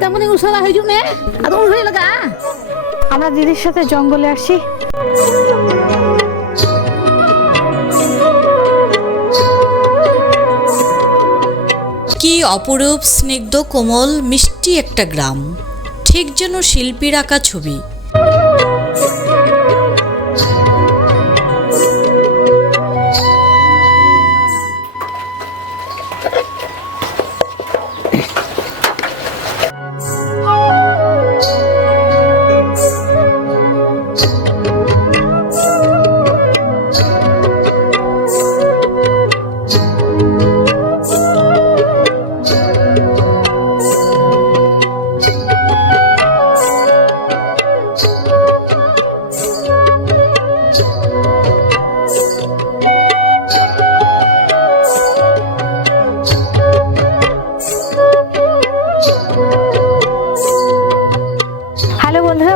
তেমনি উসলা হয়ে জুনে আর উড়ে লাগা আমরা দিদির সাথে জঙ্গলে আসি। কি অপরূপ স্নিগ্ধ কোমল মিষ্টি একটা গ্রাম, ঠিক যেন শিল্পীর আঁকা ছবি।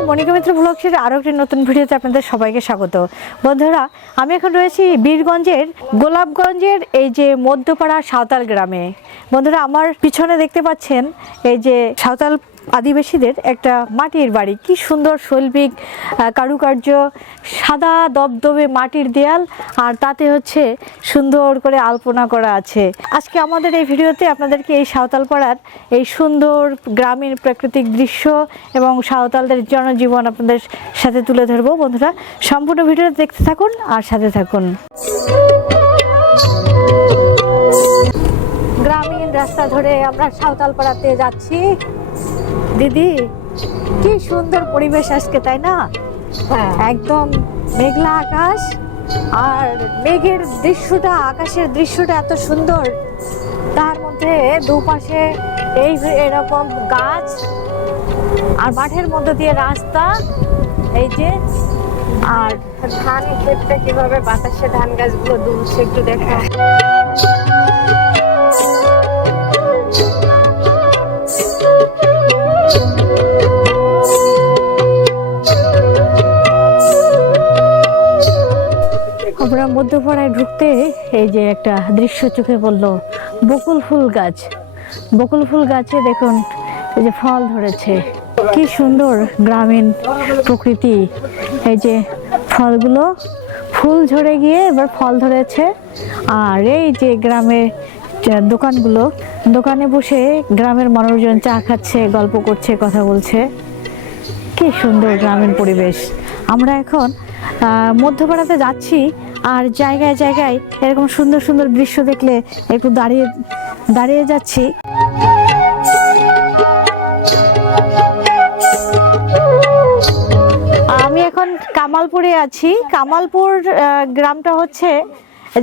মনিকা মিত্র ব্লগসের আরও একটি নতুন ভিডিওতে আপনাদের সবাইকে স্বাগত। বন্ধুরা, আমি এখন রয়েছি বীরগঞ্জের গোলাপগঞ্জের এই যে মধ্যপাড়া সাঁওতাল গ্রামে। বন্ধুরা, আমার পিছনে দেখতে পাচ্ছেন এই যে সাঁওতাল আদিবাসীদের একটা মাটির বাড়ি। কি সুন্দর শৈল্পিক কারুকার্য, সাদা দবদবে মাটির দেয়াল, আর তাতে হচ্ছে সুন্দর করে আলপনা করা আছে। আজকে আমাদের এই ভিডিওতে আপনাদেরকে এই সাঁওতাল পাড়ার এই সুন্দর গ্রামীণ প্রাকৃতিক দৃশ্য এবং সাঁওতালদের জনজীবন আপনাদের সাথে তুলে ধরবো। বন্ধুরা, সম্পূর্ণ ভিডিওটা দেখতে থাকুন আর সাথে থাকুন। গ্রামীণ রাস্তা ধরে আমরা সাঁওতাল পাড়াতে যাচ্ছি। দিদি, কি সুন্দর পরিবেশ আজকে, তাই না? একদম মেঘলা আকাশ, আর মেঘের দৃশ্যটা, আকাশের দৃশ্যটা এত সুন্দর, তার মধ্যে দুপাশে এই এরকম গাছ, আর মাঠের মধ্যে দিয়ে রাস্তা, এই যে, আর ধান ক্ষেতটা কিভাবে বাতাসে ধান গাছগুলো দুলছে একটু দেখা। আমরা মধ্যপাড়ায় ঢুকতে এই যে একটা দৃশ্য চোখে পড়লো। বকুল ফুল গাছ, বকুল ফুল গাছে দেখুন এই যে ফল ধরেছে। কি সুন্দর গ্রামীণ প্রকৃতি। এই যে ফলগুলো, ফুল ঝরে গিয়ে এবার ফল ধরেছে। আর এই যে গ্রামের দোকানগুলো, দোকানে বসে গ্রামের মানুষজন চা খাচ্ছে, গল্প করছে, কথা বলছে। কি সুন্দর গ্রামীণ পরিবেশ। আমরা এখন মধ্যপাড়াতে যাচ্ছি, আর জায়গায় জায়গায় এরকম সুন্দর সুন্দর দৃশ্য দেখলে একটু দাঁড়িয়ে যাচ্ছি। আমি এখন কামালপুরে আছি। কামালপুর গ্রামটা হচ্ছে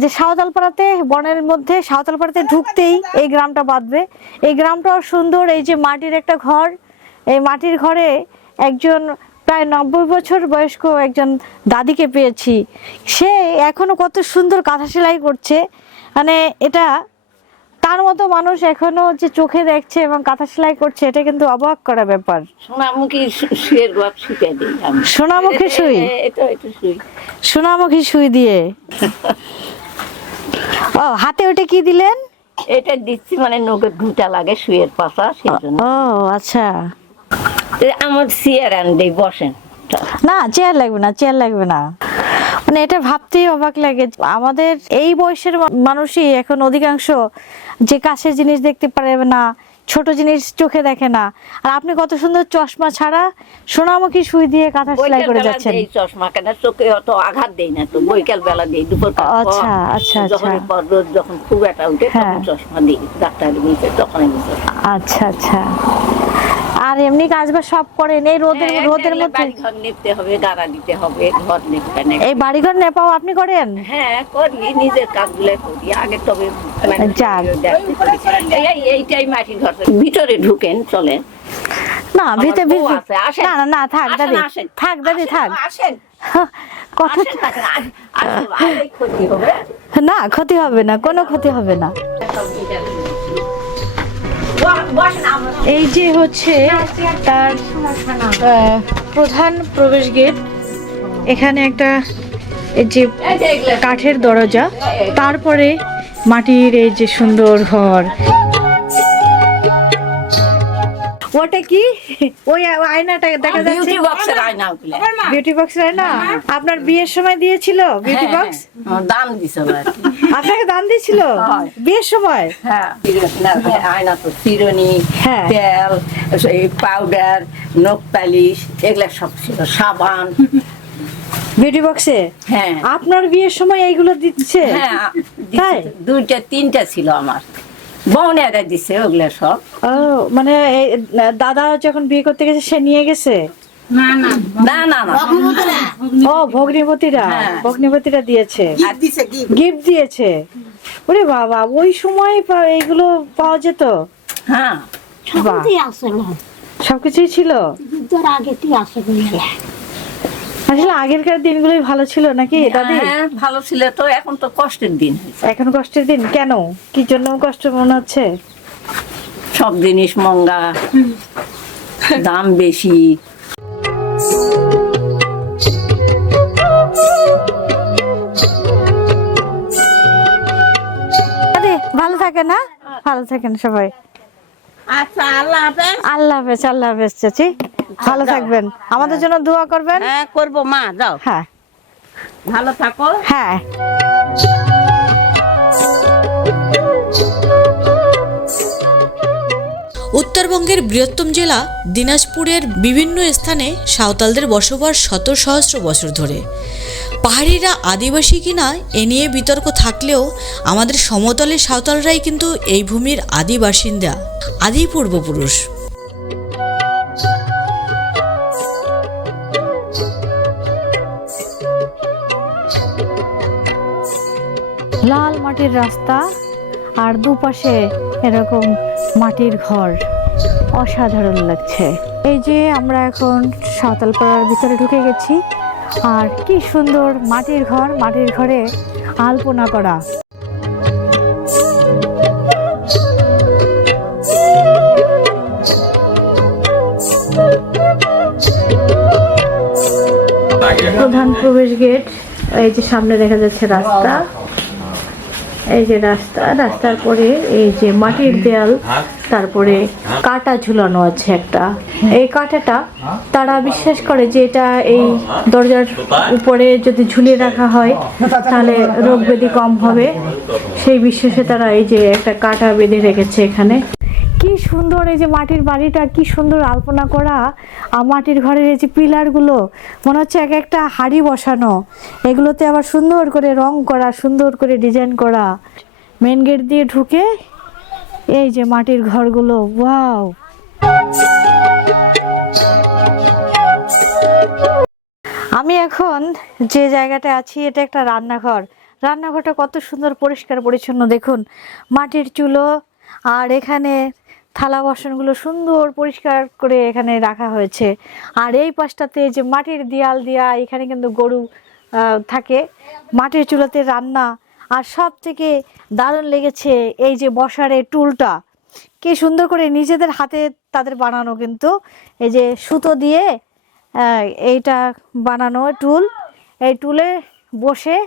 যে সাঁওতালপাড়াতে, বনের মধ্যে সাঁওতালপাড়াতে ঢুকতেই এই গ্রামটা বাঁধবে। এই গ্রামটাও সুন্দর। এই যে মাটির একটা ঘর, এই মাটির ঘরে একজন প্রায় 90 বছর বয়স্ক একজন দাদিকে পেয়েছি। সে এখনো কত সুন্দর কাঁথা সেলাই করছে। মানে এটা তার মতো মানুষ এখনো যে চোখে দেখছে এবং কাঁথা সেলাই করছে, এটা কিন্তু অবাক করা ব্যাপার। সোনামুখী সুইয়ের গপ শিখে দিই। সোনামুখী সুই, সোনামুখী সুই দিয়ে। ও, হাতে ওটা কি দিলেন? এটা দিচ্ছি মানে নখে ঘুঁটা লাগে সুইয়ের পাশা, সেজন্য। ও আচ্ছা। আমার চেয়ার আনবে, বসেন। না, চেয়ার লাগবে না, চেয়ার লাগবে না। মানে এটা ভাবতেই অবাক লাগে। আমাদের এই বয়সের মানুষই এখন অধিকাংশ যে কাছের জিনিস দেখতে পারে না, ছোট জিনিস চোখে দেখে না। আর আপনি কত সুন্দর চশমা ছাড়া সোনামুখী সুই দিয়ে কাঁথা সেলাই করে যাচ্ছেন। এই চশমা কেন চোখে অত আঘাত দেই না তো, বৈকাল বেলা দেই, দুপুর। আচ্ছা আচ্ছা আচ্ছা। যখন খুব একটা উঠে তখন চশমা দিই, ডাক্তার নিচে তখন। আচ্ছা আচ্ছা। আর এমনি কাজবাজ সব করেন এই রোদের মধ্যে? ঘর নিতে হবে, গাড়া দিতে হবে, ঘর নিতে। এই বাড়িঘর নেপাও আপনি করেন? হ্যাঁ করি, নিজের কাজগুলো করি আগে। তবে এইটাই মাটির ঘর। ভিতরে ঢুকেন, চলে না ভিতরে? না না না, থাক দাদি, থাক দাদি, থাক। আসেন, কথা ক্ষতি হবে না, ক্ষতি হবে না, কোনো ক্ষতি হবে না। এই যে হচ্ছে তার প্রধান প্রবেশ গেট। এখানে একটা এই যে কাঠের দরজা, তারপরে মাটির এই যে সুন্দর ঘর। ওটা কি ওই আয়নাটা দেখা যাচ্ছে? বিউটি বক্সের আয়না ওগুলো। বিউটি বক্সের আয়না আপনার বিয়ের সময় দিয়েছিল বিউটি হ্যাঁ, বক্স? হ্যাঁ, দাম দিছে ওরা আর কি। আপনাকে দান দিয়েছিল বিয়ের সময়? হ্যাঁ, আয়না তো চিরুনি, হ্যাঁ। তেল, এই পাউডার, নখ পালিশ, এগুলা সব ছিল, সাবান। বিউটি বক্সে? হ্যাঁ আপনার বিয়ের সময় এইগুলো দিচ্ছে? হ্যাঁ, তাই? দুইটা তিনটা ছিল আমার, বোনেরা দিছে ওগুলা সব। ও মানে দাদা যখন বিয়ে করতে গেছে সে নিয়ে গেছে? না না না, ও ভগ্নিপতিরা, হ্যাঁ। ভগ্নিপতিরা দিয়েছে, গিফট দিয়েছে। ওরে বাবা, ওই সময় এইগুলো পাওয়া যেত? হ্যাঁ বাহ, সবই আসলো সবকিছুই ছিল। যুদ্ধের আগে তুই আসলো আসলে আগেরকার দিনগুলোই ভালো ছিল নাকি দাদি? হ্যাঁ, ভালো ছিল তো, এখন তো কষ্টের দিন হয়েছে। এখন কষ্টের দিন কেন? কি জন্য কষ্ট মনে হচ্ছে? সব জিনিস মহঙ্গা, দাম বেশি। দাদি ভালো থাকেন, না ভালো থাকেন সবাই। আচ্ছা, আল্লাহ হাফেজ। আল্লাহ হাফেজ, আল্লাহ হাফেজ চাচি, ভালো থাকবেন, আমাদের জন্য দোয়া করবেন। হ্যাঁ করবো মা, যাও, হ্যাঁ ভালো থাকো। হ্যাঁ। উত্তরবঙ্গের বৃহত্তম জেলা দিনাজপুরের বিভিন্ন স্থানে সাঁওতালদের বসবাস শত সহস্র বছর ধরে। পাহাড়িরা আদিবাসী কিনা এ নিয়ে বিতর্ক থাকলেও আমাদের সমতলের সাঁওতালরাই কিন্তু এই ভূমির আদি বাসিন্দা, আদি পূর্বপুরুষ। লাল মাটির রাস্তা আর দুপাশে এরকম মাটির ঘর, অসাধারণ লাগছে। এই যে আমরা এখন সাঁওতাল পাড়ার ভিতরে ঢুকে গেছি, আর কি সুন্দর মাটির ঘর, মাটির ঘরে আলপনা করা। প্রধান প্রবেশ গেট, এই যে সামনে দেখা যাচ্ছে রাস্তা, এই যে রাস্তা, রাস্তার পরে এই যে মাটির দেয়াল, তারপরে কাঁটা ঝুলানো আছে একটা। এই কাঁটাটা তারা বিশ্বাস করে যে এটা এই দরজার উপরে যদি ঝুলিয়ে রাখা হয় তাহলে রোগ ব্যাধি কম হবে, সেই বিশ্বাসে তারা এই যে একটা কাঁটা বেঁধে রেখেছে এখানে। কি সুন্দর এই যে মাটির বাড়িটা, কি সুন্দর আলপনা করা। আর মাটির ঘরের এই যে পিলারগুলো মনে হচ্ছে এক একটা হাড়ি বসানো, এগুলোতে আবার সুন্দর করে রং করা, সুন্দর করে ডিজাইন করা। মেন গেট দিয়ে ঢুকে এই যে মাটির ঘরগুলো, ওয়াও। আমি এখন যে জায়গাটা আছি এটা একটা রান্নাঘর। রান্নাঘরটা কত সুন্দর পরিষ্কার পরিচ্ছন্ন, দেখুন মাটির চুলো, আর এখানে থালা বাসনগুলো সুন্দর পরিষ্কার করে এখানে রাখা হয়েছে। আর এই পাশটাতে যে মাটির দেয়াল দিয়া, এখানে কিন্তু গরু থাকে, মাটির চুলাতে রান্না। আর সব থেকে দারুণ লেগেছে এই যে বসার এই টুলটা, কি সুন্দর করে নিজেদের হাতে তাদের বানানো, কিন্তু এই যে সুতো দিয়ে এইটা বানানো টুল, এই টুলে বসে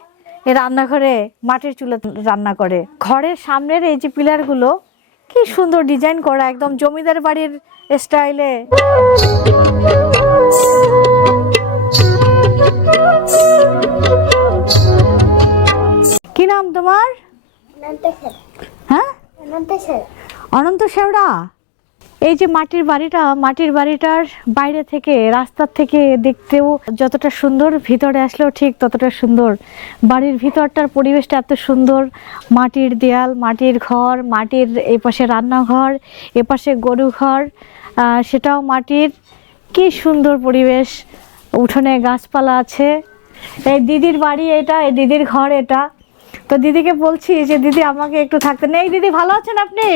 এই রান্নাঘরে মাটির চুলে রান্না করে। ঘরের সামনের এই যে পিলারগুলো কি সুন্দর ডিজাইন করা, একদম জমিদার বাড়ির স্টাইলে। কি নাম তোমার? হ্যাঁ, অনন্ত শেওড়া। এই যে মাটির বাড়িটা, মাটির বাড়িটার বাইরে থেকে, রাস্তার থেকে দেখতেও যতটা সুন্দর, ভিতরে আসলেও ঠিক ততটা সুন্দর। বাড়ির ভিতরটার পরিবেশটা এত সুন্দর, মাটির দেয়াল, মাটির ঘর, মাটির এই পাশে রান্নাঘর, এ পাশে গরু ঘর, সেটাও মাটির। কি সুন্দর পরিবেশ, উঠোনে গাছপালা আছে। এই দিদির বাড়ি এটা, এই দিদির ঘর এটা। তো দিদিকে বলছি যে দিদি আমাকে একটু থাকতে নেই। দিদি ভালো আছেন আপনি?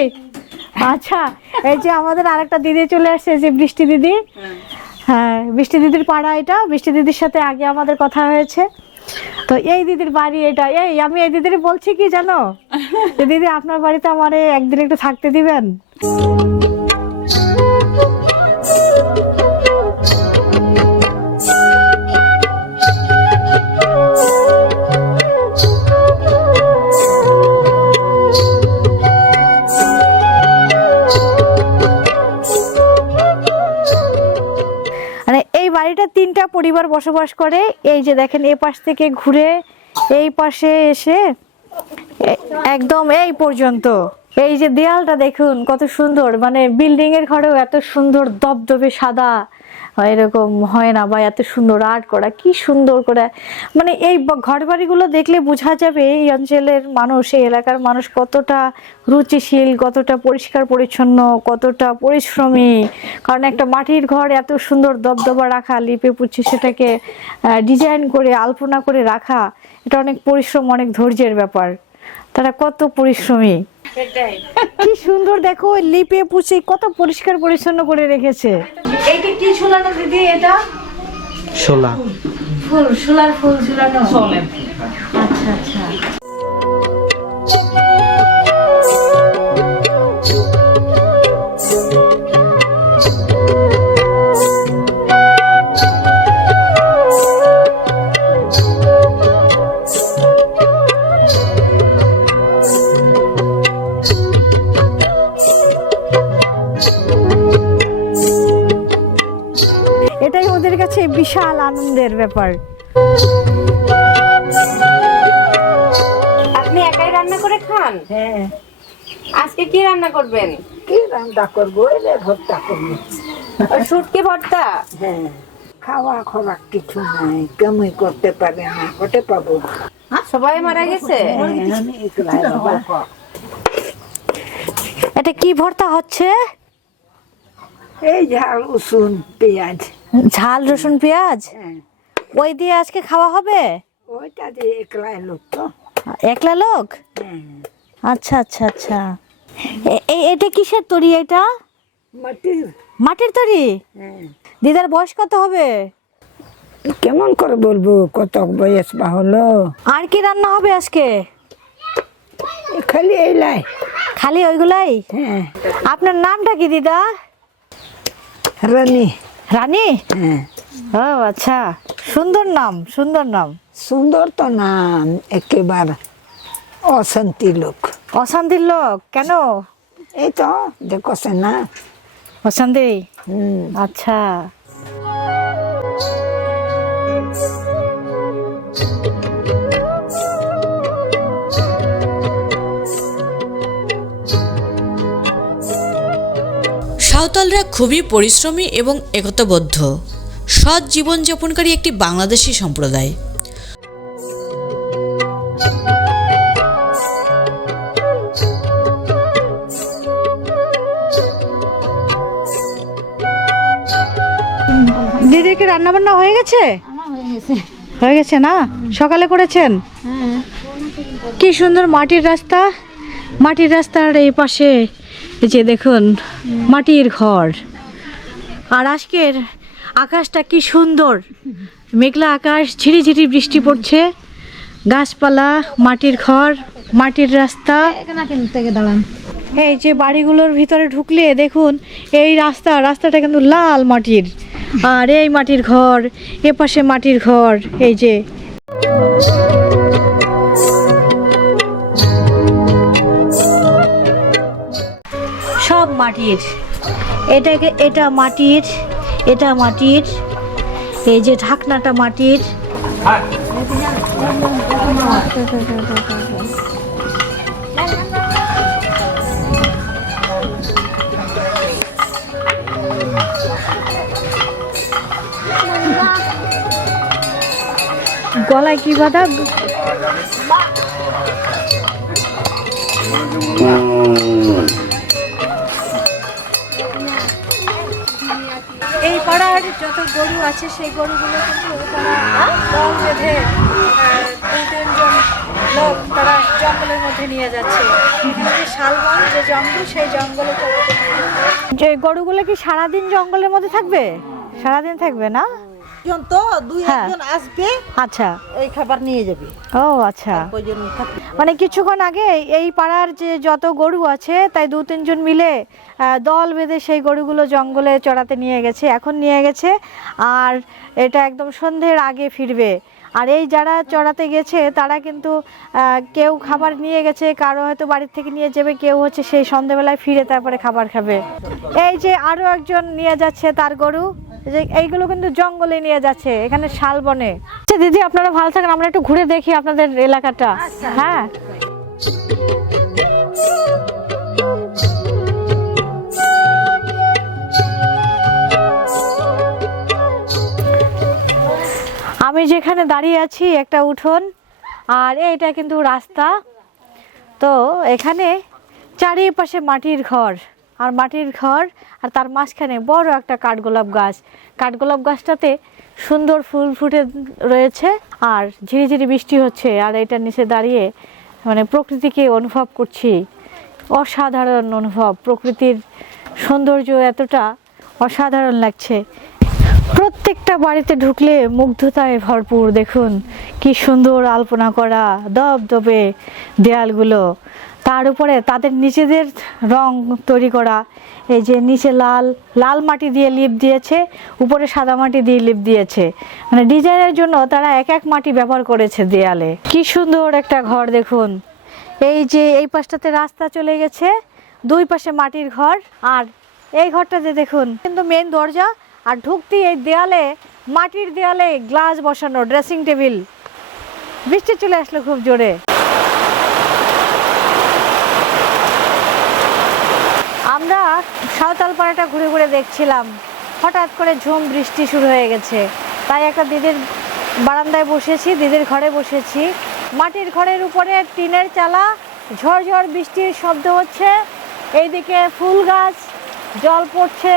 আচ্ছা, এই যে আমাদের আরেকটা দিদি চলে আসছে, যে বৃষ্টি দিদি। হ্যাঁ, বৃষ্টি দিদির পাড়া এটা। বৃষ্টি দিদির সাথে আগে আমাদের কথা হয়েছে। তো এই দিদির বাড়ি এটা। এই আমি এই দিদির বলছি কি জানো, যে দিদি আপনার বাড়িতে আমার একদিন একটু থাকতে দিবেন? পরিবার বসবাস করে। এই যে দেখেন এ পাশ থেকে ঘুরে এই পাশে এসে একদম এই পর্যন্ত এই যে দেয়ালটা দেখুন কত সুন্দর, মানে বিল্ডিং এর ঘরেও এত সুন্দর দবদবে সাদা এরকম হয় না, বা এত সুন্দর আর্ট করা, কি সুন্দর করে। মানে এই ঘর বাড়িগুলো দেখলে বোঝা যাবে এই অঞ্চলের মানুষ, এই এলাকার মানুষ কতটা রুচিশীল, কতটা পরিষ্কার পরিচ্ছন্ন, কতটা পরিশ্রমী। কারণ একটা মাটির ঘর এত সুন্দর দবদবা রাখা, লিপে পুছে সেটাকে ডিজাইন করে আলপনা করে রাখা, এটা অনেক পরিশ্রম, অনেক ধৈর্যের ব্যাপার। তারা কত পরিশ্রমী, কি সুন্দর দেখো, লিপে পুছে কত পরিষ্কার পরিচ্ছন্ন করে রেখেছে। এইটা কি ঝুলানো দিদি? এটা শোলা ফুল, শোলার ফুল ঝুলানো। আচ্ছা আচ্ছা। এটাই ওদের কাছে বিশাল আনন্দের ব্যাপার। আপনি একাই রান্না করে খান? হ্যাঁ, আজকে কি রান্না করবেন? কি রান্না করবো? এলে ভর্তা করবো। শুটকি ভর্তা? হ্যাঁ, খাওয়া খোরাক কিছু নাই, কেমন করতে পারে না, করতে পাবো। সবাই মারা গেছে? আমি একলাই বাবা। এটা কি ভর্তা হচ্ছে? এই ঝাল রসুন পেঁয়াজ। ঝাল রসুন পেঁয়াজ হ্যাঁ, ওই দিয়ে আজকে খাওয়া হবে? ওইটা দিয়ে একলাই লোক তো। একলা লোক? হ্যাঁ, আচ্ছা আচ্ছা আচ্ছা। এটা কিসের তরি? এটা মাটির। মাটির তরি? হ্যাঁ, দিদার বয়স কত হবে? কেমন করে বলবো কত বয়স বা হলো। আর কি রান্না হবে আজকে? খালি এইলাই। খালি ওইগুলাই? হ্যাঁ, আপনার নামটা কি দিদা? রানী। রানী? হ্যাঁ, ও আচ্ছা, সুন্দর নাম, সুন্দর নাম। সুন্দর তো নাম, একেবারে অশান্তি লোক। অশান্তির লোক কেন? এই তো দেখছে না। অশান্তি? হুম, আচ্ছা। সাঁওতালরা খুবই পরিশ্রমী এবং একতাবদ্ধ, সৎ জীবনযাপনকারী একটি বাংলাদেশি সম্প্রদায়। দিদিকে রান্না বান্না হয়ে গেছে? হয়ে গেছে না? সকালে করেছেন? কি সুন্দর মাটির রাস্তা, মাটির রাস্তার এই পাশে এই যে দেখুন মাটির ঘর। আর আজকের আকাশটা কি সুন্দর, মেঘলা আকাশ, ঝিরিঝিরি বৃষ্টি পড়ছে, গাছপালা, মাটির ঘর, মাটির রাস্তা। এই যে বাড়িগুলোর ভিতরে ঢুকলে দেখুন এই রাস্তাটা কিন্তু লাল মাটির, আর এই মাটির ঘর, এ পাশে মাটির ঘর, এই যে সব মাটির। এটা মাটির, এটা মাটির, এই যে ঢাকনাটা মাটির। গলায় কি বাঁধা? এই পাড়ার যত গরু আছে সেই গরুগুলো কিন্তু তারা দল বেঁধে দুই তিনজন লোক তারা জঙ্গলের মধ্যে নিয়ে যাচ্ছে। এখানে যে শালবন, যে জঙ্গল, সেই জঙ্গলে যে গরুগুলো কি সারাদিন জঙ্গলের মধ্যে থাকবে? সারাদিন থাকবে না তো দুই একজন আসবে, আচ্ছা, এই খাবার নিয়ে যাবে। ও আচ্ছা, ওইজন থাকবে। মানে কিছুক্ষণ আগে এই পাড়ার যে যত গরু আছে তাই দু তিনজন মিলে দল বেঁধে সেই গরুগুলো জঙ্গলে চড়াতে নিয়ে গেছে, এখন নিয়ে গেছে, আর এটা একদম সন্ধ্যের আগে ফিরবে। আর এই যারা চড়াতে গেছে তারা কিন্তু কেউ খাবার নিয়ে গেছে, কারো হয়তো বাড়ির থেকে নিয়ে যাবে, কেউ হচ্ছে সেই সন্ধ্যেবেলায় ফিরে তারপরে খাবার খাবে। এই যে আরো একজন নিয়ে যাচ্ছে তার গরু, যে এইগুলো কিন্তু জঙ্গলে নিয়ে যাচ্ছে, এখানে শালবনে। আচ্ছা দিদি, আপনারা ভালো থাকেন, আমরা একটু ঘুরে দেখি আপনাদের এলাকাটা। হ্যাঁ, আমি যেখানে দাঁড়িয়ে আছি একটা উঠোন, আর এইটা কিন্তু রাস্তা। তো এখানে চারিপাশে মাটির ঘর, আর মাটির ঘর, আর তার মাঝখানে বড় একটা কাঠগোলাপ গাছ। কাঠগোলাপ গাছটাতে সুন্দর ফুল ফুটে রয়েছে, আর ঝিরিঝিরি বৃষ্টি হচ্ছে। আর এটার নিচে দাঁড়িয়ে মানে প্রকৃতিকে অনুভব করছি, অসাধারণ অনুভব। প্রকৃতির সৌন্দর্য এতটা অসাধারণ লাগছে। প্রত্যেকটা বাড়িতে ঢুকলে মুগ্ধতায় ভরপুর। দেখুন কি সুন্দর আলপনা করা দবদবে দেয়ালগুলো, তার উপরে তাদের নিজেদের রং তৈরি করা। এই যে নিচে লাল লাল মাটি দিয়ে লিপ দিয়েছে, উপরে সাদা মাটি দিয়ে লিপ দিয়েছে, মানে ডিজাইনের জন্য তারা এক এক মাটি ব্যবহার করেছে দেয়ালে। কি সুন্দর একটা ঘর দেখুন। এই যে এই পাশটাতে রাস্তা চলে গেছে, দুই পাশে মাটির ঘর, আর এই ঘরটাতে দেখুন কিন্তু মেন দরজা, আর ঢুকতেই এই দেয়ালে, মাটির দেয়ালে গ্লাস বসানো, ড্রেসিং টেবিল। বৃষ্টি চলে আসলো খুব জোরে। আমরা সাঁওতাল পাড়াটা ঘুরে ঘুরে দেখছিলাম, হঠাৎ করে ঝুম বৃষ্টি শুরু হয়ে গেছে। তাই একটা দিদির বারান্দায় বসেছি, দিদির ঘরে বসেছি। মাটির ঘরের উপরে টিনের চালা, ঝড়ঝড় বৃষ্টির শব্দ হচ্ছে। এইদিকে ফুল গাছ, জল পড়ছে,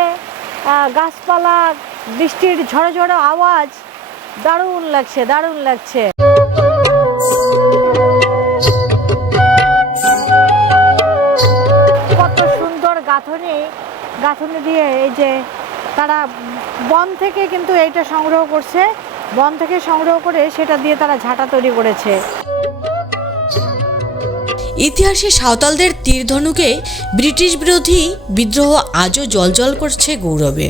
গাছপালা, বৃষ্টির ঝড়ো ঝড়ো আওয়াজ। দারুণ লাগছে, দারুণ লাগছে। কত সুন্দর গাঁথনি দিয়ে এই যে তারা বন থেকে কিন্তু এইটা সংগ্রহ করছে, বন থেকে সংগ্রহ করে সেটা দিয়ে তারা ঝাঁটা তৈরি করেছে। ইতিহাসে সাঁওতালদের তীরধনুকে ব্রিটিশ বিরোধী বিদ্রোহ আজও জলজল করছে গৌরবে।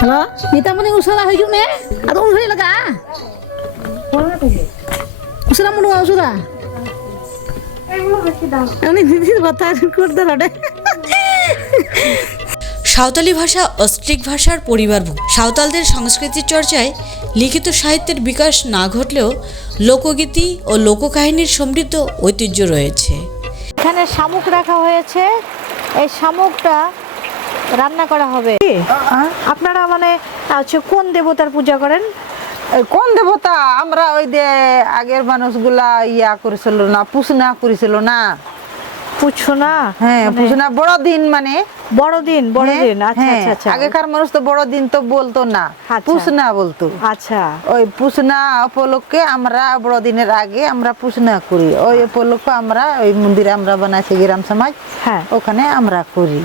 হ্যালো, নিতামণি উসরা হইজু মে আর উসরে লাগা উসরা মুনু উসরা এগুলো বেশি দাম আমি দিদি কথা করতে লড়ে। সাঁওতালি ভাষা অস্ট্রিক ভাষার পরিবারভুক্ত। সাঁওতালদের সংস্কৃতির চর্চায় লিখিত সাহিত্যের বিকাশ না ঘটলেও লোকগীতি ও লোককাহিনীর সমৃদ্ধ ঐতিহ্য রয়েছে। এখানে শামুক রাখা হয়েছে, এই শামুকটা রান্না করা হবে। আপনারা মানে কোন দেবতার পূজা করেন? কোন দেবতা? আমরা ওই যে আগের মানুষগুলা ইয়া করেছিল না, পুষনা করেছিল না, পুছো না? হ্যাঁ পুষনা বড়দিন, মানে বড়দিন। আচ্ছা আচ্ছা আচ্ছা। আগেকার মানুষ তো বড়দিন তো বলতো না, পুষনা বলতো। আচ্ছা, ওই পুষনা উপলক্ষে আমরা বড়দিনের আগে আমরা পুষনা করি। ওই উপলক্ষে আমরা ওই মন্দিরে আমরা বানাইছি গ্রাম সমাজ, হ্যাঁ ওখানে আমরা করি।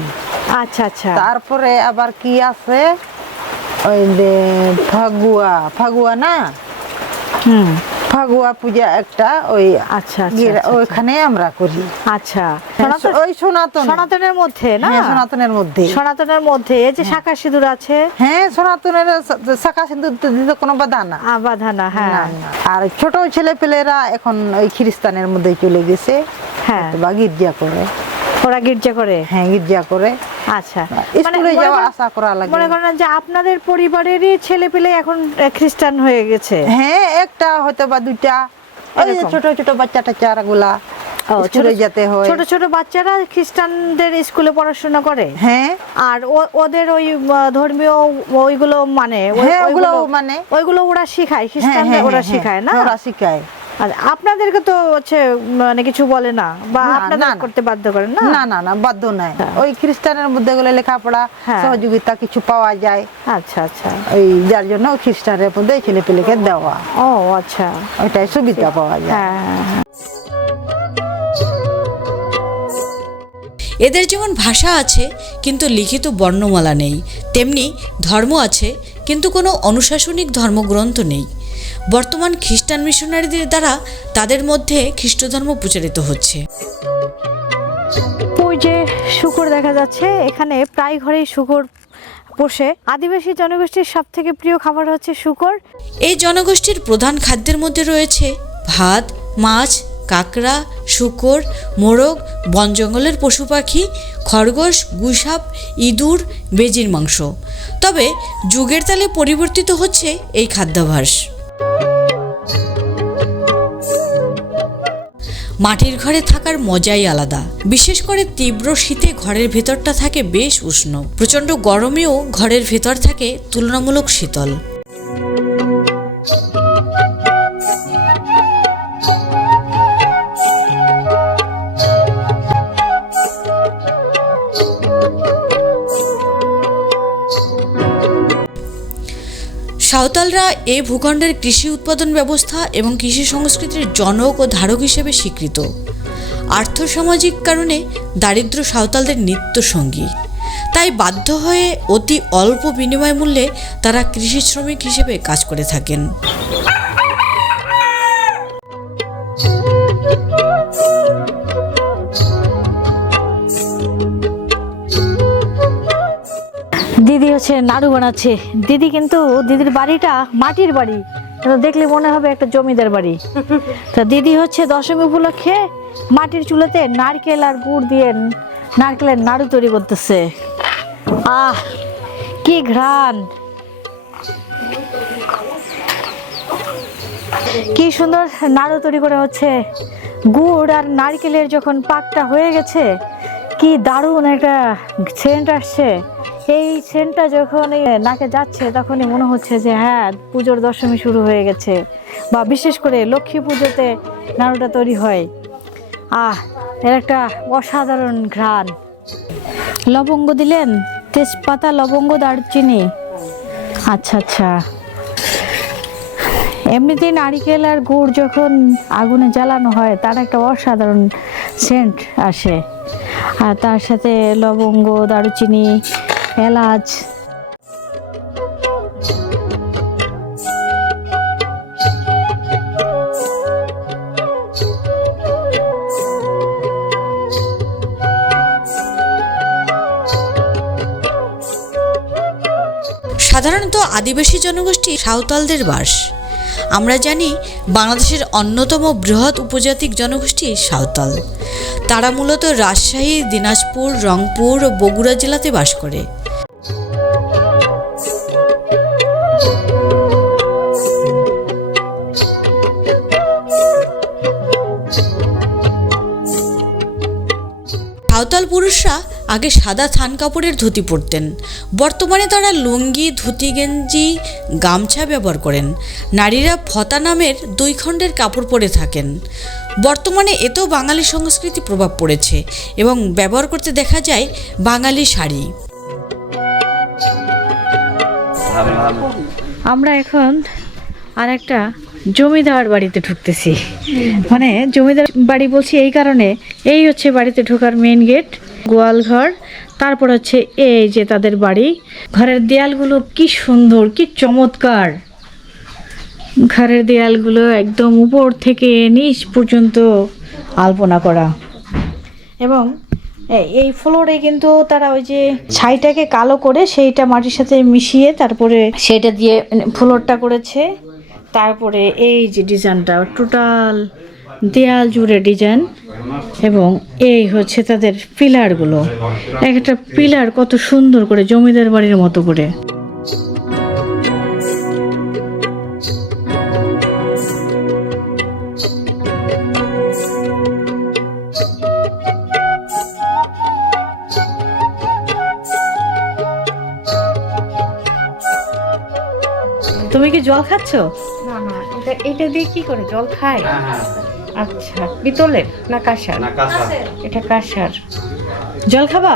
আচ্ছা আচ্ছা। তারপরে আবার কি আছে, ওই যে ফাগুয়া না, ফাগুয়া পূজা একটা, ওই আচ্ছা ওইখানে আমরা করি। আচ্ছা, ওই সনাতনের মধ্যে না? সনাতনের মধ্যে, সনাতনের মধ্যে এই যে শাঁখা সিঁদুর আছে। হ্যাঁ সনাতনের শাঁখা সিঁদুর দিতে কোনো বাধা না, বাধা না। হ্যাঁ, আর ছোট ছেলে পেলেরা এখন ওই খ্রিস্টানের মধ্যে চলে গেছে, হ্যাঁ, বা গির্জা করে। ওরা গির্জা করে? হ্যাঁ গির্জা করে। আচ্ছা, স্কুলে যাওয়া আসা করা লাগে। মনে করেন যে আপনাদের পরিবারেরই ছেলে পেলে এখন খ্রিস্টান হয়ে গেছে? হ্যাঁ, একটা হয়তো বা দুইটা, ওই যে ছোট ছোট বাচ্চা টাচ্চারা গুলা স্কুলে যেতে হয়। ছোট ছোট বাচ্চারা খ্রিস্টানদের স্কুলে পড়াশোনা করে? হ্যাঁ। আর ওদের ওই ধর্মীয় ওইগুলো মানে, ওইগুলো ওরা শিখায়, খ্রিস্টানরা ওরা শিখায় না? ওরা শিখায়। আপনাদেরকে তো হচ্ছে মানে কিছু বলে না, বা আপনাদের করতে বাধ্য করেন না? না না না, বাধ্য নাই। ওই খ্রিস্টানের মধ্যে গেলে লেখাপড়া সহযোগিতা কিছু পাওয়া যায়। আচ্ছা আচ্ছা। ওই যার জন্য খ্রিস্টানের মধ্যে ছেলে পেলেকে দেওয়া। ও আচ্ছা, ওইটাই সুবিধা পাওয়া যায়। হ্যাঁ। এদের যেমন ভাষা আছে কিন্তু লিখিত বর্ণমালা নেই, তেমনি ধর্ম আছে কিন্তু কোনো অনুশাসনিক ধর্মগ্রন্থ নেই। বর্তমান খ্রিস্টান মিশনারিদের দ্বারা তাদের মধ্যে খ্রিস্ট ধর্ম প্রচারিত হচ্ছে। ওই যে শূকর দেখা যাচ্ছে, এখানে প্রায় ঘরেই শূকর পোষে। আদিবাসী জনগোষ্ঠীর সব থেকে প্রিয় খাবার হচ্ছে শূকর। এই জনগোষ্ঠীর প্রধান খাদ্যের মধ্যে রয়েছে ভাত, মাছ, কাকড়া, শূকর, মোরগ, বন জঙ্গলের পশু পাখি, খরগোশ, গুসাপ, ইঁদুর, বেজির মাংস। তবে যুগের তালে পরিবর্তিত হচ্ছে এই খাদ্যাভ্যাস। মাটির ঘরে থাকার মজাই আলাদা। বিশেষ করে তীব্র শীতে ঘরের ভেতরটা থাকে বেশ উষ্ণ, প্রচণ্ড গরমেও ঘরের ভেতর থাকে তুলনামূলক শীতল। সাঁওতালরা এ ভূখণ্ডের কৃষি উৎপাদন ব্যবস্থা এবং কৃষি সংস্কৃতির জনক ও ধারক হিসেবে স্বীকৃত। আর্থসামাজিক কারণে দারিদ্র সাঁওতালদের নিত্য সঙ্গী, তাই বাধ্য হয়ে অতি অল্প বিনিময় মূল্যে তারা কৃষি শ্রমিক হিসেবে কাজ করে থাকেন। দিদি হচ্ছে নাড়ু বানাচ্ছে। দিদি কিন্তু দিদির বাড়িটা মাটির বাড়ি, দেখলে মনে হবে একটা জমিদার বাড়ি। তা দিদি হচ্ছে দশমী উপলক্ষে মাটির চুলাতে নারকেল আর গুড় দিয়ে নারকেলের নাড়ু তৈরি করতেছে। আহ, কি ঘ্রাণ, কি সুন্দর নাড়ু তৈরি করে হচ্ছে। গুড় আর নারকেলের যখন পাকটা হয়ে গেছে, কি দারুণ একটা সেন্ট আসছে। এই সেন্টটা যখন নাকে যাচ্ছে তখনই মনে হচ্ছে যে হ্যাঁ, পুজোর দশমী শুরু হয়ে গেছে, বা বিশেষ করে লক্ষ্মী পুজোতে নাড়ুটা তৈরি হয়। এর একটা অসাধারণ ঘ্রাণ। লবঙ্গ দিলেন, তেজপাতা, লবঙ্গ, দারচিনি। আচ্ছা আচ্ছা, এমনিতেই নারিকেল আর গুড় যখন আগুনে জ্বালানো হয় তার একটা অসাধারণ সেন্ট আসে, আর তার সাথে লবঙ্গ, দারুচিনি, এলাচ। সাধারণত আদিবাসী জনগোষ্ঠী সাঁওতালদের বাস। আমরা জানি বাংলাদেশের অন্যতম বৃহৎ উপজাতিক জনগোষ্ঠী সাঁওতাল। তারা মূলত রাজশাহী, দিনাজপুর, রংপুর ও বগুড়া জেলাতে বাস করে। সাঁওতাল পুরুষরা আগে সাদা থান কাপড়ের ধুতি পরতেন। বর্তমানে তারা লুঙ্গি, ধুতি, গেঞ্জি, গামছা ব্যবহার করেন। নারীরা ফতা নামের 2 খণ্ডের কাপড় পরে থাকেন। বর্তমানে এতেও বাঙালি সংস্কৃতি প্রভাব পড়েছে এবং ব্যবহার করতে দেখা যায় বাঙালি শাড়ি। আমরা এখন আর একটা জমিদার বাড়িতে ঢুকতেছি। মানে জমিদার বাড়ি বলছি এই কারণে, এই হচ্ছে বাড়িতে ঢোকার মেন গেট, গোয়াল ঘর। তারপর হচ্ছে এই যে তাদের বাড়ি। ঘরের দেয়ালগুলো কি সুন্দর, কি চমৎকার। ঘরের দেয়ালগুলো একদম উপর থেকে নিচ পর্যন্ত আলপনা করা, এবং এই ফ্লোরে কিন্তু তারা ওই যে ছাইটাকে কালো করে সেইটা মাটির সাথে মিশিয়ে তারপরে সেটা দিয়ে ফ্লোরটা করেছে। তারপরে এই যে ডিজাইনটা টোটাল দেয়াল জুড়ে ডিজাইন, এবং এই হচ্ছে তাদের পিলারগুলো। একটা পিলার কত সুন্দর করে জমিদার বাড়ির মতো করে। তুমি কি জল খাচ্ছ? না না, এটা দিয়ে কি করে জল খায়? আচ্ছা, পিতলের না কাঁসার? এটা কাঁসার। জল খাবা?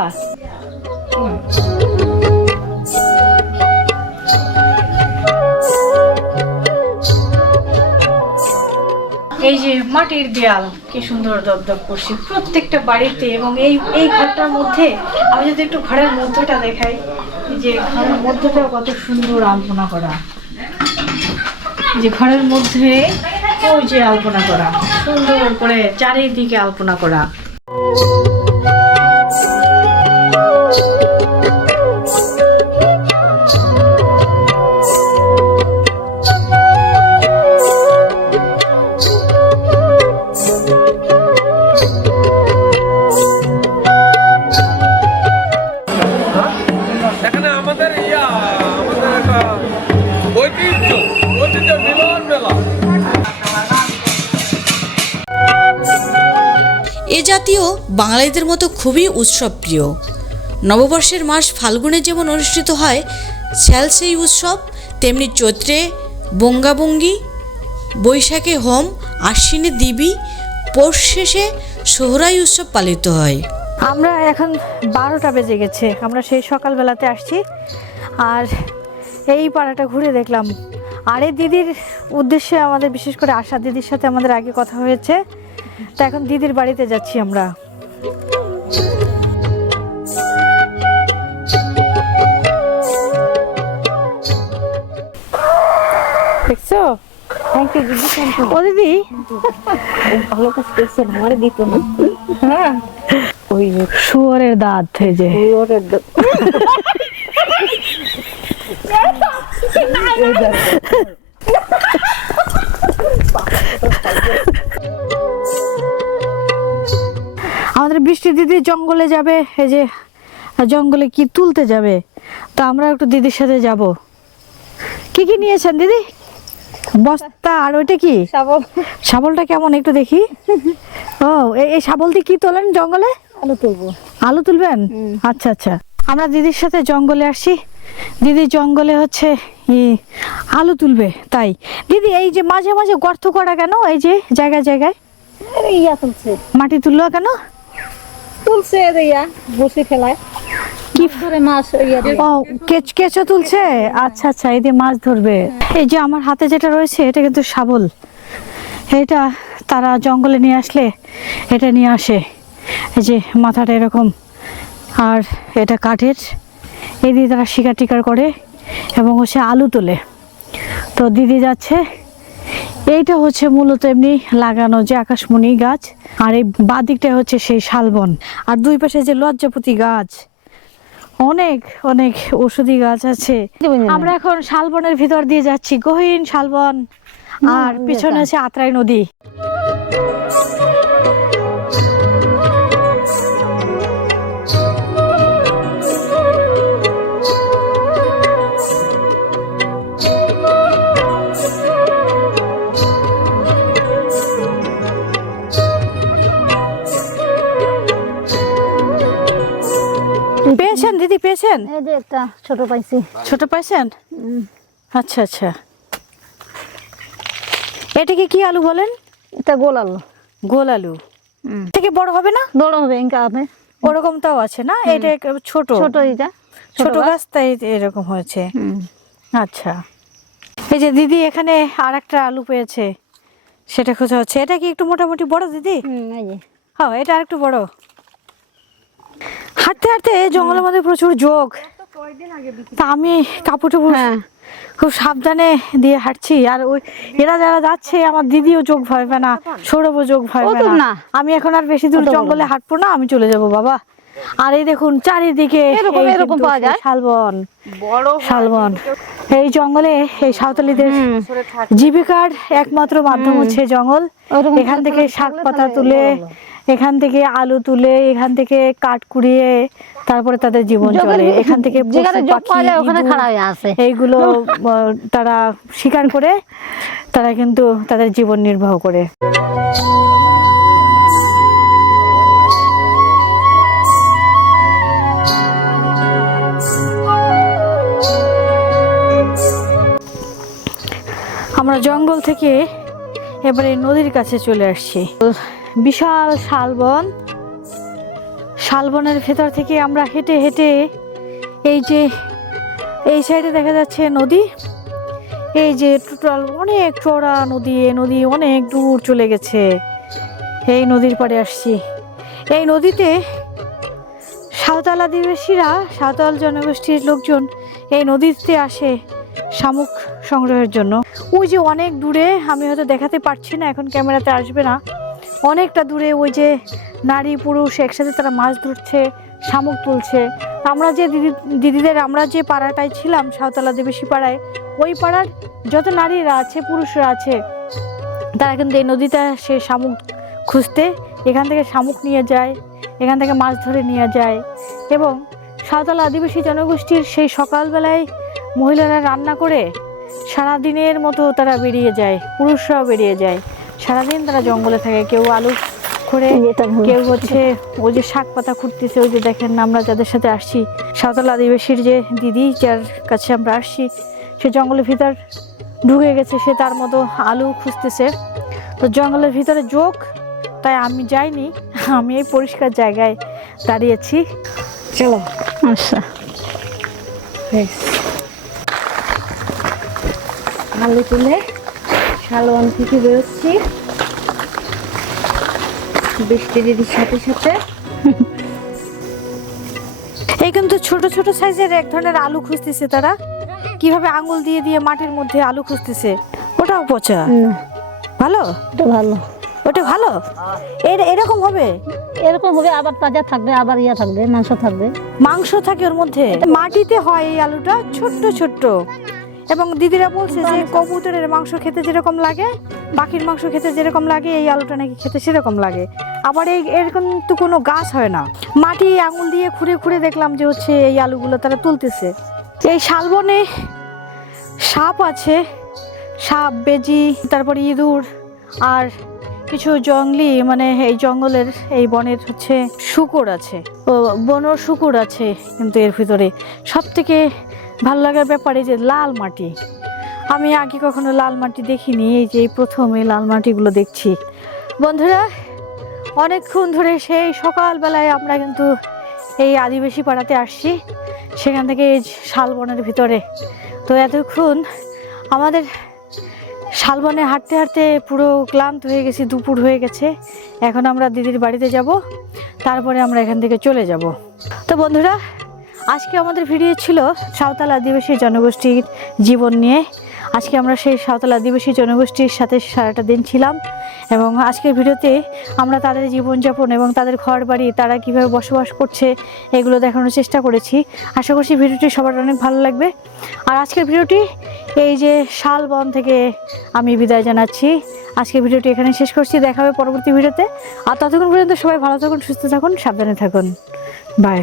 এই যে মাটির দেয়াল কি সুন্দর দপদপ করছে প্রত্যেকটা বাড়িতে। এবং এই ঘরটার মধ্যে আমি যদি একটু ঘরের মধ্যটা দেখাই, যে ঘরের মধ্যটাও কত সুন্দর আলপনা করা। যে ঘরের মধ্যে ওই যে আলপনা করা, সুন্দর করে চারিদিকে আলপনা করা। এ জাতীয় বাঙালিদের মতো খুবই উৎসবপ্রিয়। নববর্ষের মাস ফাল্গুনে যেমন অনুষ্ঠিত হয় স্যালসেই উৎসব, তেমনি চৈত্রে বঙ্গাবঙ্গি, বৈশাখে হোম, আশ্বিনে দিবি, পৌষ শেষে সোহরাই উৎসব পালিত হয়। আমরা এখন 12টা বেজে গেছে, আমরা সেই সকালবেলাতে আসছি আর এই পাড়াটা ঘুরে দেখলাম। আর এই দিদির উদ্দেশ্যে আমাদের বিশেষ করে আশা দিদির সাথে আমাদের আগে কথা হয়েছে, তা এখন দিদির বাড়িতে যাচ্ছি আমরা। দেখছো? থ্যাংক ইউ দিদি, থ্যাংক ইউ। ও দিদি ভালো কাজ করছেন, আমারে দিত না। হ্যাঁ, ওই শুয়োরের দাঁত, এই যে ওরের আমাদের বৃষ্টি দিদি জঙ্গলে যাবে, এই যে জঙ্গলে কি তুলতে যাবে, তা আমরা একটু দিদির সাথে যাব। কি কি নিয়েছেন দিদি? বস্তা আর ওইটা কি শাবল। শাবলটা কেমন একটু দেখি। ও এই শাবল দিয়ে কি তোলেন জঙ্গলে? আলু তুলবো। আলু তুলবেন? আচ্ছা আচ্ছা। আমরা দিদির সাথে জঙ্গলে আসছি, দিদি জঙ্গলে হচ্ছে আলু তুলবে। তাই দিদি এই যে মাঝে মাঝে গর্ত করা কেন, এই যে জায়গায় জায়গায় ইয়া তুলছে, মাটি তুললো কেন? তুলছে ইয়া বসে ফেলায় কি ধরে মাছ ইয়া দিয়ে। ও কেঁচো তুলছে। আচ্ছা আচ্ছা, এই দিয়ে মাছ ধরবে। এই যে আমার হাতে যেটা রয়েছে এটা কিন্তু শাবল, এটা তারা জঙ্গলে নিয়ে আসলে এটা নিয়ে আসে। এই যে মাথাটা এরকম, আর এটা কাঠের, এই দিয়ে তারা শিকার টিকার করে এবং হচ্ছে আলু তোলে। তো দিদি যাচ্ছে, এইটা হচ্ছে মূলত এমনি লাগানো যে আকাশমণি গাছ, আর এই বাঁ দিকটা হচ্ছে সেই শালবন, আর দুই পাশে যে লজ্জাপতি গাছ, অনেক অনেক ঔষধি গাছ আছে। আমরা এখন শালবনের ভিতর দিয়ে যাচ্ছি, গহীন শালবন, আর পিছনে আছে আত্রাই নদী। পেয়েছেন দিদি, পেয়েছেন? এই যে একটা ছোট পাইছি। ছোট পাইছেন? আচ্ছা আচ্ছা। এটাকে কি আলু বলেন? এটা গোল আলু। গোল আলু থেকে বড় হবে না? বড় হবে ইনকা হবে, ওরকম তাও আছে না? এটা ছোট ছোট এটা ছোট গাছ, তাই এরকম হয়েছে। আচ্ছা, এই যে দিদি এখানে আর একটা আলু পেয়েছে, সেটা খোঁজা হচ্ছে। এটা কি একটু মোটামুটি বড় দিদি? এই যে হ্যাঁ, এটা আর একটু বড়। হাঁটতে হাঁটতে জঙ্গলের মধ্যে প্রচুর যোগ, তা আমি কাপড় টাপড় খুব সাবধানে দিয়ে হাঁটছি। আর ওই এরা যারা যাচ্ছে, আমার দিদিও যোগ ভয় পায় না, সৌরভও যোগ ভয় পায় না। আমি এখন আর বেশি দূর জঙ্গলে হাঁটবো না, আমি চলে যাব বাবা। আর এই দেখুন চারিদিকে এরকম পাওয়া যায় শালবন, শালবন। এই জঙ্গলে এই সাঁওতালিদের জীবিকার একমাত্র মাধ্যম হচ্ছে জঙ্গল। এখান থেকে শাক পাতা তুলে, এখান থেকে আলু তুলে, এখান থেকে কাঠ কুড়িয়ে তারপরে তাদের জীবন চলে। এখান থেকে এইগুলো তারা শিকার করে, তারা কিন্তু তাদের জীবন নির্বাহ করে। আমরা জঙ্গল থেকে এবারে নদীর কাছে চলে আসছি। বিশাল শালবন, শালবনের ভেতর থেকে আমরা হেঁটে হেঁটে এই যে এই সাইডে দেখা যাচ্ছে নদী, এই যে টোটাল অনেক চড়া নদী, এই নদী অনেক দূর চলে গেছে। এই নদীর পাড়ে আসছি। এই নদীতে সাঁওতাল আদিবাসীরা, সাঁওতাল জনগোষ্ঠীর লোকজন এই নদীতে আসে শামুক সংগ্রহের জন্য। ওই যে অনেক দূরে, আমি হয়তো দেখাতে পারছি না, এখন ক্যামেরাতে আসবে না, অনেকটা দূরে ওই যে নারী পুরুষ একসাথে তারা মাছ ধরছে, শামুক তুলছে। আমরা যে দিদিদের আমরা যে পাড়াটায় ছিলাম, সাঁওতাল আদিবাসী পাড়ায়, ওই পাড়ার যত নারীরা আছে, পুরুষরা আছে, তারা কিন্তু এই নদীতে সে শামুক খুঁজতে এখান থেকে শামুক নিয়ে যায়, এখান থেকে মাছ ধরে নিয়ে যায়। এবং সাঁওতাল আদিবাসী জনগোষ্ঠীর সেই সকালবেলায় মহিলারা রান্না করে সারাদিনের মতো তারা বেরিয়ে যায়, পুরুষরাও বেরিয়ে যায়, সারাদিন তারা জঙ্গলে থাকে। কেউ আলু করে, এটা ভুল। কেউ হচ্ছে ওই যে শাক পাতা খুঁড়তেছে। ওই যে দেখেন আমরা যাদের সাথে আসছি, সাঁওতাল আদিবাসীর যে দিদি যার কাছে আমরা আসছি, সে জঙ্গলের ভিতর ঢুকে গেছে, সে তার মতো আলু খুঁজতেছে। তো জঙ্গলের ভিতরে যোগ, তাই আমি যাইনি, আমি এই পরিষ্কার জায়গায় দাঁড়িয়েছি। চলো আচ্ছা আলু তুলে শালবন থেকে বেরোচ্ছি বৃষ্টি দিদির সাথে সাথে। এই কিন্তু ছোট ছোট সাইজের এক ধরনের আলু খুঁজতেছে তারা, কিভাবে আঙুল দিয়ে দিয়ে মাটির মধ্যে আলু খুঁজতেছে। ওটাও পচা ভালো, এটা ভালো, ওটা ভালো। এরকম হবে, এরকম হবে, আবার তাজা থাকবে, আবার ইয়া থাকবে, মাংস থাকবে। মাংস থাকে ওর মধ্যে। মাটিতে হয় এই আলুটা, ছোট্ট ছোট্ট। এবং দিদিরা বলছে যে কবুতরের মাংস খেতে যেরকম লাগে, পাখির মাংস খেতে যেরকম লাগে, এই আলুটা নাকি খেতে সেরকম লাগে। আবার এরকম তো কোনো গাছ হয় না, মাটি আঙুল দিয়ে খুঁড়ে খুঁড়ে দেখলাম যে হচ্ছে এই আলুগুলো তারা তুলতেছে। এই শালবনে সাপ আছে, সাপ, বেজি, তারপরে ইঁদুর, আর কিছু জঙ্গলি মানে এই জঙ্গলের এই বনের হচ্ছে শূকর আছে, ও বনর শূকর আছে। কিন্তু এর ভিতরে সব থেকে ভালো লাগার ব্যাপার এই যে লাল মাটি। আমি আগে কখনো লাল মাটি দেখিনি, এই যে এই প্রথম এই লাল মাটিগুলো দেখছি। বন্ধুরা, অনেকক্ষণ ধরে সেই সকালবেলায় আমরা কিন্তু এই আদিবাসী পাড়াতে আসছি, সেখান থেকে এই শালবনের ভিতরে। তো এতক্ষণ আমাদের শালবনে হাঁটতে হাঁটতে পুরো ক্লান্ত হয়ে গেছি, দুপুর হয়ে গেছে। এখন আমরা দিদির বাড়িতে যাব, তারপরে আমরা এখান থেকে চলে যাব। তো বন্ধুরা, আজকে আমাদের ভিডিও ছিল সাঁওতাল আদিবাসী জনগোষ্ঠীর জীবন নিয়ে। আজকে আমরা সেই সাঁওতাল আদিবাসী জনগোষ্ঠীর সাথে সারাটা দিন ছিলাম, এবং আজকের ভিডিওতে আমরা তাদের জীবনযাপন এবং তাদের ঘর বাড়ি, তারা কীভাবে বসবাস করছে, এগুলো দেখানোর চেষ্টা করেছি। আশা করছি ভিডিওটি সবার অনেক ভালো লাগবে। আর আজকের ভিডিওটি এই যে শালবন থেকে আমি বিদায় জানাচ্ছি। আজকের ভিডিওটি এখানে শেষ করছি, দেখা হবে পরবর্তী ভিডিওতে। আর ততক্ষণ পর্যন্ত সবাই ভালো থাকুন, সুস্থ থাকুন, সাবধানে থাকুন। বাই।